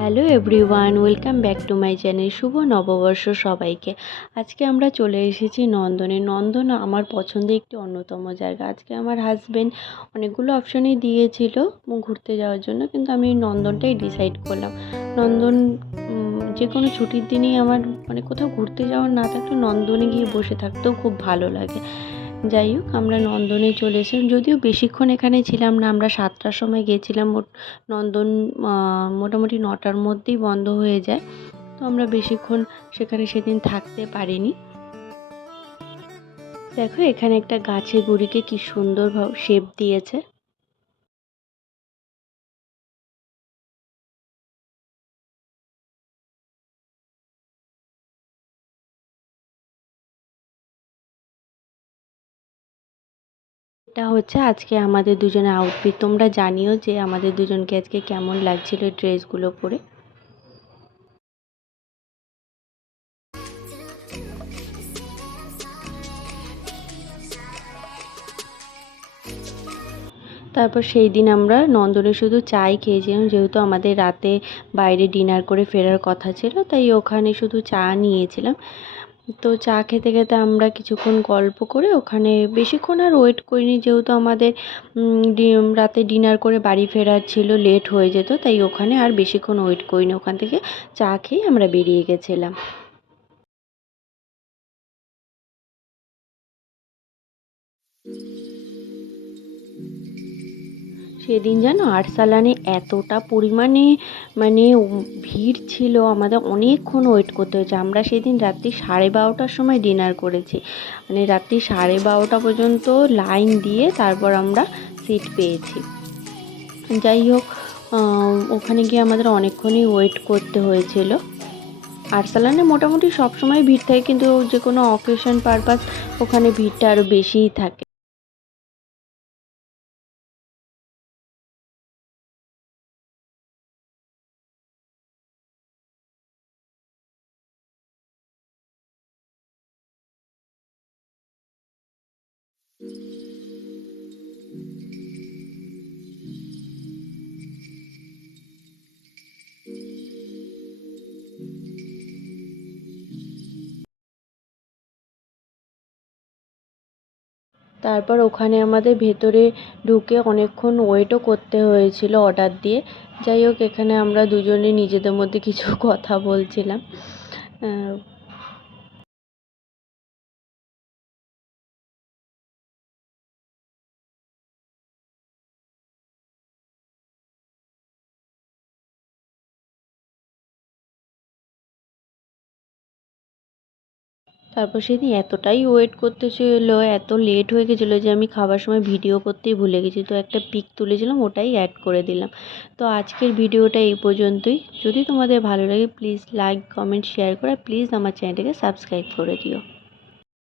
Hello everyone welcome back to my channel শুভ নববর্ষ সবাইকে। আজকে আমরা চলে এসেছি নন্দনে। নন্দন আমার পছন্দের একটি অন্যতম জায়গা। আজকে আমার হাজব্যান্ড অনেকগুলো অপশানই দিয়েছিল ঘুরতে যাওয়ার জন্য, কিন্তু আমি নন্দনটাই ডিসাইড করলাম। নন্দন যে কোনো ছুটির দিনেই আমার মানে কোথাও ঘুরতে যাওয়ার না থাকলে নন্দনে গিয়ে বসে থাকতেও খুব ভালো লাগে। যাই হোক, আমরা নন্দনে চলে এসেছিলাম। যদিও বেশিক্ষণ এখানে ছিলাম না, আমরা সাতটার সময় গিয়েছিলাম মোট- নন্দন মোটামুটি নটার মধ্যেই বন্ধ হয়ে যায়। তো আমরা বেশিক্ষণ সেখানে সেদিন থাকতে পারিনি। দেখো, এখানে একটা গাছে গুড়িকে কি সুন্দর শেপ দিয়েছে। এটা হচ্ছে আজকে আমাদের দুজনের আউটফিট তোমরা জানিও যে আমাদের দুজনকে আজকে কেমন লাগছিল ড্রেসগুলো পরে। তারপর সেই দিন আমরা নন্দনে শুধু চাই খেয়েছিলাম, যেহেতু আমাদের রাতে বাইরে ডিনার করে ফেরার কথা ছিল, তাই ওখানে শুধু চা নিয়েছিলাম। তো চা খেতে খেতে আমরা কিছুক্ষণ গল্প করে ওখানে বেশিক্ষণ আর ওয়েট করিনি, যেহেতু আমাদের রাতে ডিনার করে বাড়ি ফেরার ছিল লেট হয়ে যেত, তাই ওখানে আর বেশিক্ষণ ওয়েট করিনি। ওখান থেকে চা খেয়ে আমরা বেরিয়ে গেছিলাম। সেদিন জানো আরসালানে এতটা পরিমাণে মানে ভিড় ছিল, আমাদের অনেকক্ষণ ওয়েট করতে হয়েছে। আমরা সেদিন রাত্রি সাড়ে বারোটার সময় ডিনার করেছি। মানে রাত্রি সাড়ে বারোটা পর্যন্ত লাইন দিয়ে তারপর আমরা সিট পেয়েছি। যাই হোক ওখানে গিয়ে আমাদের অনেকক্ষণই ওয়েট করতে হয়েছিল। আরসালানে মোটামুটি সবসময় ভিড় থাকে, কিন্তু যে কোনো অকেশন পারপাস ওখানে ভিড়টা আরও বেশিই থাকে। তারপর ওখানে আমাদের ভেতরে ঢুকে অনেকক্ষণ ওয়েটও করতে হয়েছিল অর্ডার দিয়ে। যাই হোক, এখানে আমরা দুজনে নিজেদের মধ্যে কিছু কথা বলছিলাম। তারপর সেদিন এতটাই ওয়েট করতে ছিল এত লেট হয়ে গেছিল যে আমি খাবার সময় ভিডিও করতেই ভুলে গেছি। তো একটা পিক তুলেছিলাম, ওটাই অ্যাড করে দিলাম। তো আজকের ভিডিওটা এই পর্যন্তই। যদি তোমাদের ভালো লাগে প্লিজ লাইক কমেন্ট শেয়ার করে প্লিজ আমার চ্যানেলটাকে সাবস্ক্রাইব করে দিও।